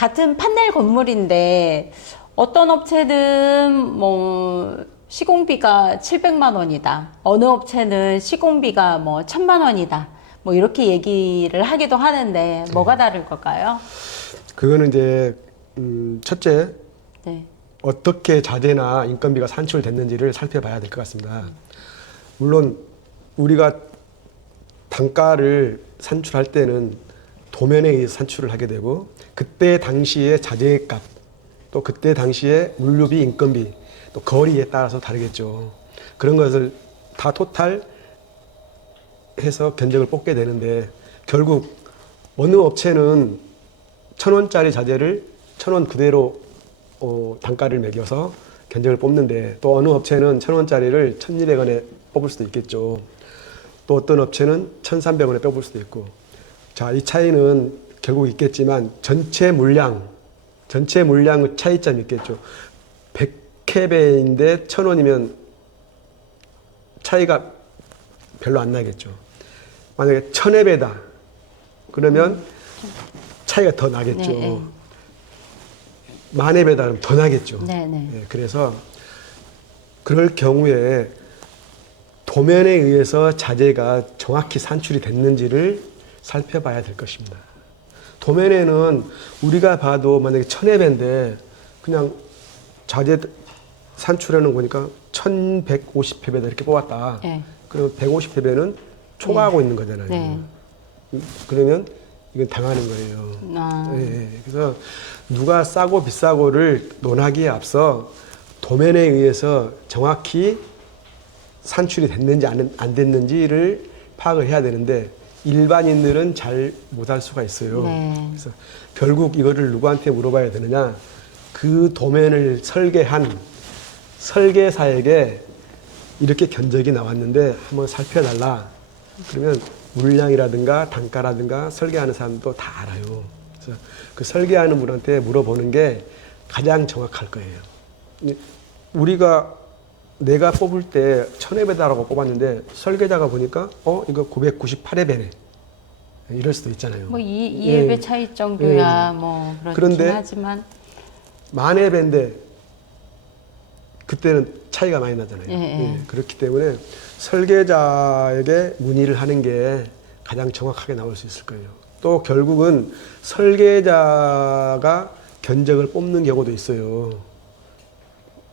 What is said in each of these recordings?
같은 판넬 건물인데 어떤 업체는 뭐 시공비가 700만 원이다. 어느 업체는 시공비가 뭐 1000만 원이다. 뭐 이렇게 얘기를 하기도 하는데 뭐가 다를 걸까요? 그거는 이제 첫째 네. 어떻게 자재나 인건비가 산출됐는지를 살펴봐야 될 것 같습니다. 물론 우리가 단가를 산출할 때는 도면에 의해서 산출을 하게 되고 그때 당시의 자재값 또 그때 당시의 물류비, 인건비 또 거리에 따라서 다르겠죠. 그런 것을 다 토탈 해서 견적을 뽑게 되는데 결국 어느 업체는 1000원짜리 자재를 1000원 그대로 단가를 매겨서 견적을 뽑는데 또 어느 업체는 1000원짜리를 1200원에 뽑을 수도 있겠죠. 또 어떤 업체는 1300원에 뽑을 수도 있고. 자, 이 차이는 결국 있겠지만 전체 물량의 차이점이 있겠죠. 100캐배인데 1000원이면 차이가 별로 안 나겠죠. 만약에 1000회배다 그러면 차이가 더 나겠죠. 네. 만회배다 그러면 더 나겠죠. 네네. 예, 그래서 그럴 경우에 도면에 의해서 자재가 정확히 산출이 됐는지를 살펴봐야 될 것입니다. 도면에는 우리가 봐도 만약에 1000회배인데 그냥 자재 산출하는 거니까 1150회배다 이렇게 뽑았다. 네. 그러면 150회배는 초과하고 있는 거잖아요. 네. 그러면 이건 당하는 거예요. 아. 예, 그래서 누가 싸고 비싸고를 논하기에 앞서 도면에 의해서 정확히 산출이 됐는지 안 됐는지를 파악을 해야 되는데 일반인들은 잘 못할 수가 있어요. 네. 그래서 결국 이거를 누구한테 물어봐야 되느냐? 그 도면을 설계한 설계사에게 이렇게 견적이 나왔는데 한번 살펴달라. 그러면 물량이라든가 단가라든가 설계하는 사람도 다 알아요. 그래서 그 설계하는 분한테 물어보는 게 가장 정확할 거예요. 내가 뽑을 때 1000회배다라고 뽑았는데 설계자가 보니까 이거 998회배네. 이럴 수도 있잖아요. 뭐 2회배 차이 정도야 뭐 그렇긴 그런데 하지만 만회배인데 그때는 차이가 많이 나잖아요. 예. 그렇기 때문에 설계자에게 문의를 하는 게 가장 정확하게 나올 수 있을 거예요. 또 결국은 설계자가 견적을 뽑는 경우도 있어요.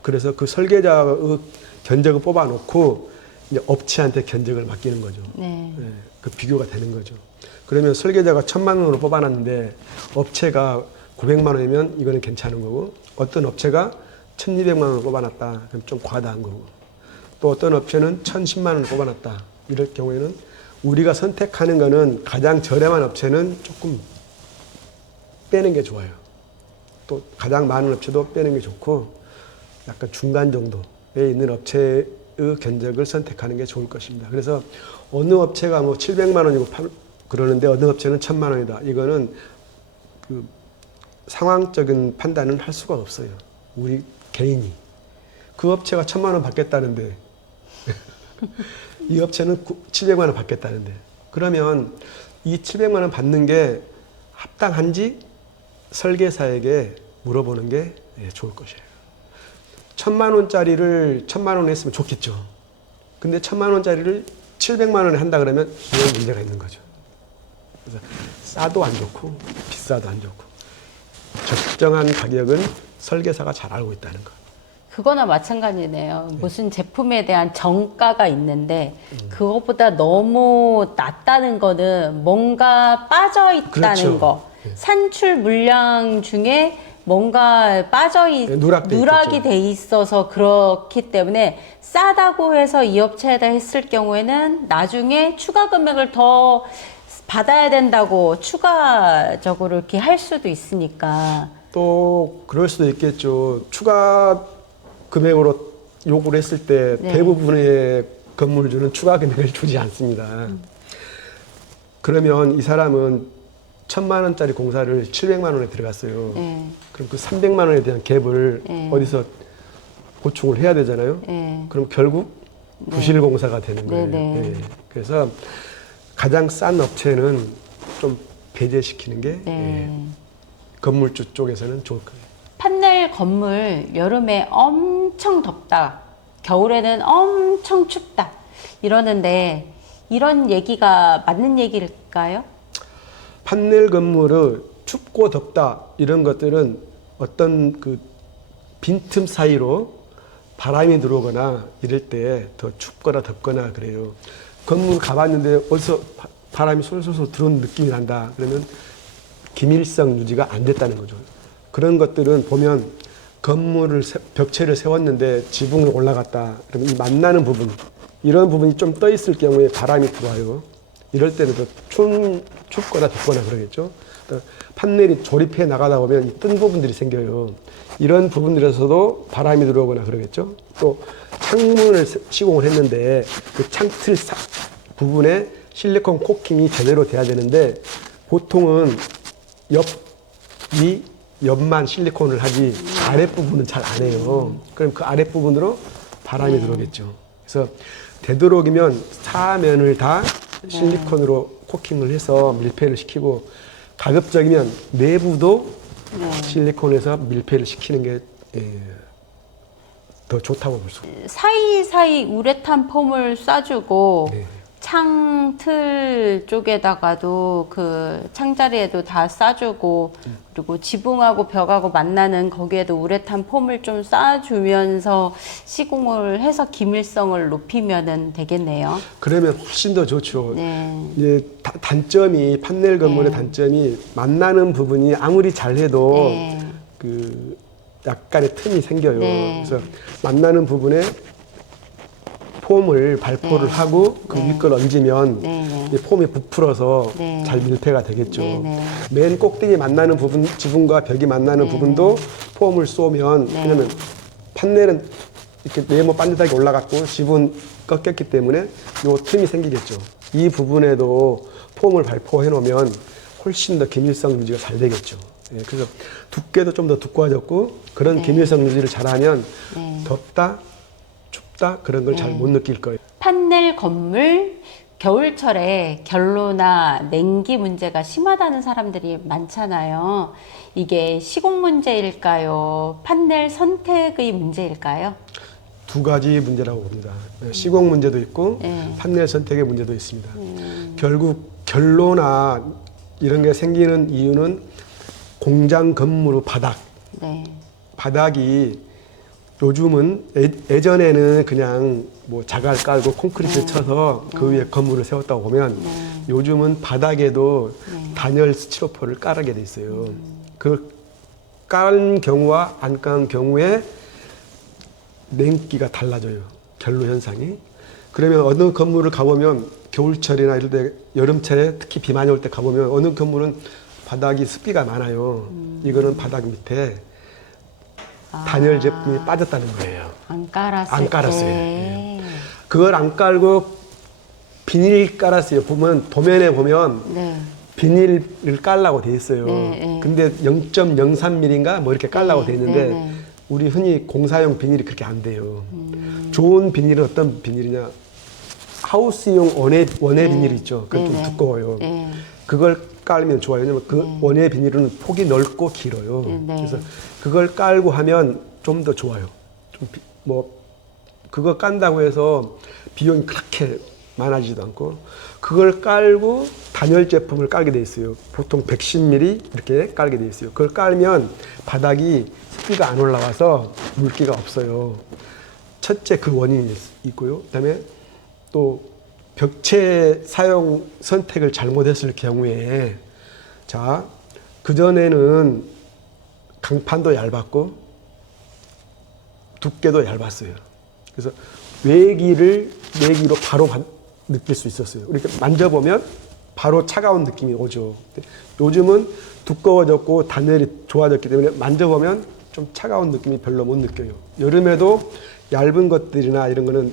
그래서 그 설계자의 견적을 뽑아놓고 이제 업체한테 견적을 맡기는 거죠. 네. 예, 그 비교가 되는 거죠. 그러면 설계자가 1000만 원으로 뽑아놨는데 업체가 900만 원이면 이거는 괜찮은 거고 어떤 업체가 1200만 원을 뽑아놨다. 그럼 좀 과다한 거고. 또 어떤 업체는 1010만 원을 뽑아놨다. 이럴 경우에는 우리가 선택하는 거는 가장 저렴한 업체는 조금 빼는 게 좋아요. 또 가장 많은 업체도 빼는 게 좋고 약간 중간 정도에 있는 업체의 견적을 선택하는 게 좋을 것입니다. 그래서 어느 업체가 뭐 700만 원이고 그러는데 어느 업체는 1000만 원이다. 이거는 그 상황적인 판단은 할 수가 없어요. 우리 개인이. 그 업체가 1000만 원 받겠다는데 이 업체는 700만 원 받겠다는데 그러면 이 700만 원 받는 게 합당한지 설계사에게 물어보는 게 좋을 것이에요. 1000만 원짜리를 1000만 원에 했으면 좋겠죠. 근데 1000만 원짜리를 700만 원에 한다 그러면 이런 문제가 있는 거죠. 그래서 싸도 안 좋고 비싸도 안 좋고 적정한 가격은 설계사가 잘 알고 있다는 거. 그거나 마찬가지네요. 무슨 제품에 대한 정가가 있는데 그것보다 너무 낮다는 거는 뭔가 빠져 있다는 그렇죠. 거. 산출 물량 중에 뭔가 누락이 돼 있어서 그렇기 때문에 싸다고 해서 이 업체에다 했을 경우에는 나중에 추가 금액을 더 받아야 된다고 추가적으로 이렇게 할 수도 있으니까. 또 그럴 수도 있겠죠. 추가 금액으로 요구를 했을 때 네. 대부분의 건물주는 추가 금액을 주지 않습니다. 그러면 이 사람은 1000만 원짜리 공사를 700만 원에 들어갔어요. 네. 그럼 그 300만 원에 대한 갭을 네. 어디서 보충을 해야 되잖아요. 네. 그럼 결국 부실 공사가 되는 거예요. 네. 예. 그래서 가장 싼 업체는 좀 배제시키는 게 네. 건물주 쪽에서는 좋을 거예요. 판넬 건물 여름에 엄청 덥다, 겨울에는 엄청 춥다 이러는데 이런 얘기가 맞는 얘기일까요? 판넬 건물을 춥고 덥다 이런 것들은 어떤 그 빈틈 사이로 바람이 들어오거나 이럴 때 더 춥거나 덥거나 그래요. 건물 가봤는데 어디서 바람이 솔솔솔 들어오는 느낌이 난다. 그러면 기밀성 유지가 안 됐다는 거죠. 그런 것들은 보면 건물을 벽체를 세웠는데 지붕에 올라갔다. 그러면 이 만나는 부분, 이런 부분이 좀 떠 있을 경우에 바람이 들어와요. 이럴 때는 더 춥거나 덥거나 그러겠죠. 판넬이 조립해 나가다 보면 이 뜬 부분들이 생겨요. 이런 부분들에서도 바람이 들어오거나 그러겠죠. 또 창문을 시공을 했는데 그 창틀 부분에 실리콘 코팅이 제대로 돼야 되는데 보통은 옆만 실리콘을 하지 아랫부분은 잘 안 해요. 그럼 그 아랫부분으로 바람이 들어오겠죠. 그래서 되도록이면 사면을 다 실리콘으로 코팅을 해서 밀폐를 시키고 가급적이면 내부도 실리콘에서 밀폐를 시키는 게 더 좋다고 볼 수 있습니다. 사이사이 우레탄 폼을 쏴주고 네. 창틀 쪽에다가도 그 창자리에도 다 쏴주고 그리고 지붕하고 벽하고 만나는 거기에도 우레탄 폼을 좀 쏴주면서 시공을 해서 기밀성을 높이면은 되겠네요. 그러면 훨씬 더 좋죠. 네. 이제 단점이 판넬 건물의 단점이 만나는 부분이 아무리 잘해도 네. 그 약간의 틈이 생겨요. 네. 그래서 만나는 부분에 폼을 발포를 하고 그 윗걸 얹으면 이 폼이 부풀어서 잘 밀폐가 되겠죠. 맨 꼭대기 만나는 부분, 지붕과 벽이 만나는 부분도 폼을 쏘면 왜냐면 판넬은 이렇게 네모 반듯하게 올라갔고 지붕은 꺾였기 때문에 요 틈이 생기겠죠. 이 부분에도 폼을 발포해 놓으면 훨씬 더 기밀성 유지가 잘 되겠죠. 예, 그래서 두께도 좀 더 두꺼워졌고 그런 기밀성 유지를 잘하면 덥다, 춥다 그런 걸 잘 못 느낄 거예요. 판넬 건물 겨울철에 결로나 냉기 문제가 심하다는 사람들이 많잖아요. 이게 시공 문제일까요? 판넬 선택의 문제일까요? 두 가지 문제라고 봅니다. 시공 문제도 있고 판넬 선택의 문제도 있습니다. 결국 결로나 이런 게 생기는 이유는 공장 건물의 바닥. 바닥이 요즘은 예전에는 그냥 뭐 자갈 깔고 콘크리트 쳐서 그 위에 건물을 세웠다고 보면 요즘은 바닥에도 단열 스티로폼을 깔게 돼 있어요. 그 깔은 경우와 안 깔은 경우에 냉기가 달라져요. 결로 현상이. 그러면 어느 건물을 가보면 겨울철이나 이럴 때 여름철에 특히 비 많이 올 때 가보면 어느 건물은 바닥이 습기가 많아요. 이거는 바닥 밑에 단열 제품이 빠졌다는 거예요. 안 깔았을 안 깔았어요. 때. 예. 그걸 안 깔고 비닐 깔았어요. 보면 도면에 보면 비닐을 깔라고 돼 있어요. 근데 0.03mm인가 뭐 이렇게 깔라고 돼 있는데 우리 흔히 공사용 비닐이 그렇게 안 돼요. 좋은 비닐은 어떤 비닐이냐? 하우스용 원예 비닐이 있죠. 그건 좀 두꺼워요. 그걸 깔면 좋아요. 왜냐면 그 원예 비닐은 폭이 넓고 길어요. 그래서 그걸 깔고 하면 좀 더 좋아요. 좀 그거 깐다고 해서 비용이 그렇게 많아지지도 않고 그걸 깔고 단열 제품을 깔게 돼 있어요. 보통 110mm 이렇게 깔게 돼 있어요. 그걸 깔면 바닥이 습기가 안 올라와서 물기가 없어요. 첫째 그 원인이 있고요. 그다음에 또 벽체 사용 선택을 잘못했을 경우에 자 그전에는 강판도 얇았고 두께도 얇았어요. 그래서 내기로 바로 느낄 수 있었어요. 이렇게 만져보면 바로 차가운 느낌이 오죠. 요즘은 두꺼워졌고 단열이 좋아졌기 때문에 만져보면 좀 차가운 느낌이 별로 못 느껴요. 여름에도 얇은 것들이나 이런 거는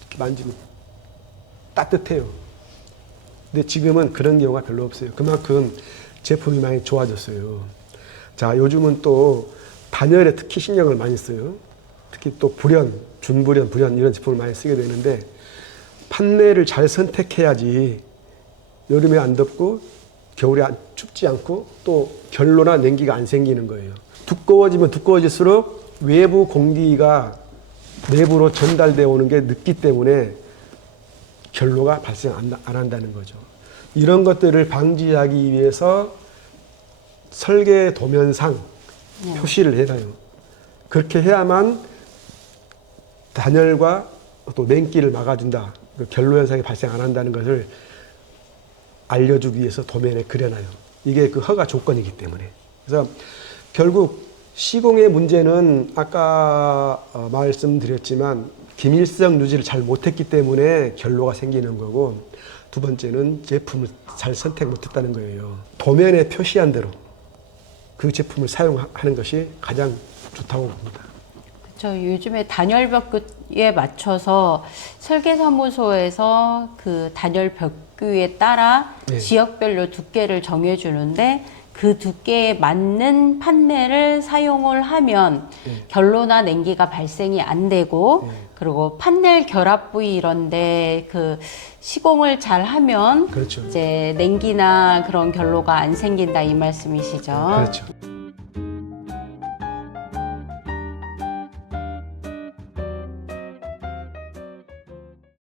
이렇게 만지면 따뜻해요. 근데 지금은 그런 경우가 별로 없어요. 그만큼 제품이 많이 좋아졌어요. 자, 요즘은 또 단열에 특히 신경을 많이 써요. 특히 또 준불연, 불연 이런 제품을 많이 쓰게 되는데 판넬을 잘 선택해야지 여름에 안 덥고 겨울에 춥지 않고 또 결로나 냉기가 안 생기는 거예요. 두꺼워지면 두꺼워질수록 외부 공기가 내부로 전달되어 오는 게 늦기 때문에 결로가 발생 안 한다는 거죠. 이런 것들을 방지하기 위해서 설계 도면상 표시를 해놔요. 그렇게 해야만 단열과 또 냉기를 막아준다. 그 결로 현상이 발생 안 한다는 것을 알려주기 위해서 도면에 그려놔요. 이게 그 허가 조건이기 때문에. 그래서 결국 시공의 문제는 아까 말씀드렸지만 기밀성 유지를 잘 못했기 때문에 결로가 생기는 거고, 두 번째는 제품을 잘 선택 못했다는 거예요. 도면에 표시한 대로 그 제품을 사용하는 것이 가장 좋다고 봅니다. 그렇죠. 요즘에 단열벽규에 맞춰서 설계사무소에서 그 단열벽규에 따라 네. 지역별로 두께를 정해주는데, 그 두께에 맞는 판넬을 사용을 하면 네. 결로나 냉기가 발생이 안 되고, 네. 그리고 판넬 결합 부위 이런데 그 시공을 잘 하면 그렇죠. 이제 냉기나 그런 결로가 안 생긴다 이 말씀이시죠? 그렇죠.